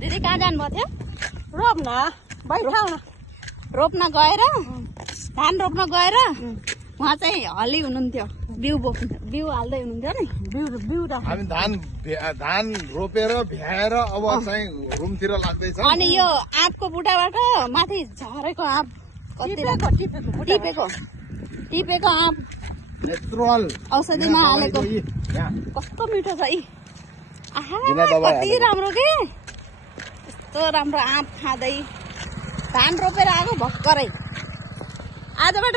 दिदी कहाँ जानुभएको थियो? रोप्न बैठाउन रोप्न गएर धान रोप्न गएर उहाँ चाहिँ हली हुनुहुन्थ्यो, बिउ हाल्दै हुनुहुन्थ्यो नि। बिउ हामी धान रोपेर भ्याएर अब चाहिँ रुमतिर लाग्दैछ। अनि यो आँपको बुटाबाट माथि झरेको आँप टिपेको आँप नेचुरल औषधिमा हालेको कस्तो मिठो छ यी। आहा कति राम्रो के, यस्तो राम्रो आँप खाँदै धान रोपेर आएको भर्खरै। आजबाट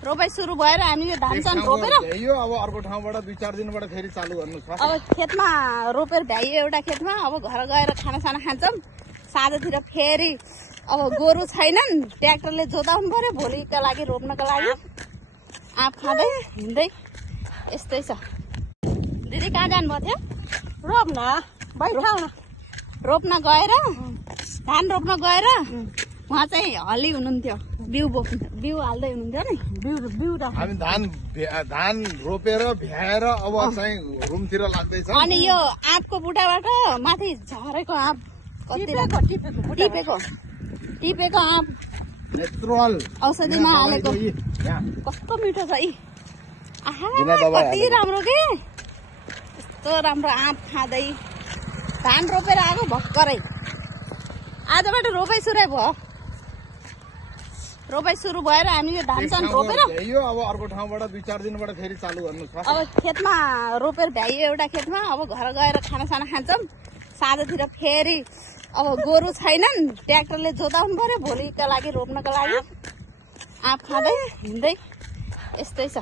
रोपाइ सुरु भएर हामी यो धान सान रोपेर यो अब अर्को ठाउँबाट 2-4 दिनबाट फेरि चालू गर्नु छ। अब खेतमा रोपेर भ्याइयो एउटा खेतमा, अब घर गएर खानासाना खान्छौँ। साँझतिर फेरि अब गोरु छैनन्, ट्र्याक्टरले जोताउनु पर्यो भोलिका लागि रोप्नको लागि। आँप खाँदै हिँड्दै यस्तै छ। दिदी कहाँ जानुभएको थियो? रोप्न बैठाउन रोप्न गएर धान रोप्न गएर उहाँ चाहिँ हली हुनुहुन्थ्यो, बिउ हाल्दै हुनुहुन्थ्यो नि। बिउ हामी धान रोपेर भ्याएर अब चाहिँ रुमतिर लाग्दैछ। अनि यो आँपको बुटाबाट माथि झरेको आँप टिपेको आँप नेचुरल औषधिमा हालेको कस्तो मिठो छ यी। आहा कति राम्रो के, यस्तो राम्रो आँप खाँदै धान रोपेर आएको भर्खरै। आजबाट रोपाइ सुरु भएर हामी यो धान सान रोपेर यो अब अर्को ठाउँबाट 2-4 दिनबाट फेरि चालू गर्नु छ। अब खेतमा रोपेर भ्याइयो एउटा खेतमा, अब घर गएर खानासाना खान्छौँ। साँझतिर फेरि अब गोरु छैनन्, ट्र्याक्टरले जोताउनु पर्यो भोलिका लागि रोप्नको लागि। आँप खाँदै हिँड्दै यस्तै छ।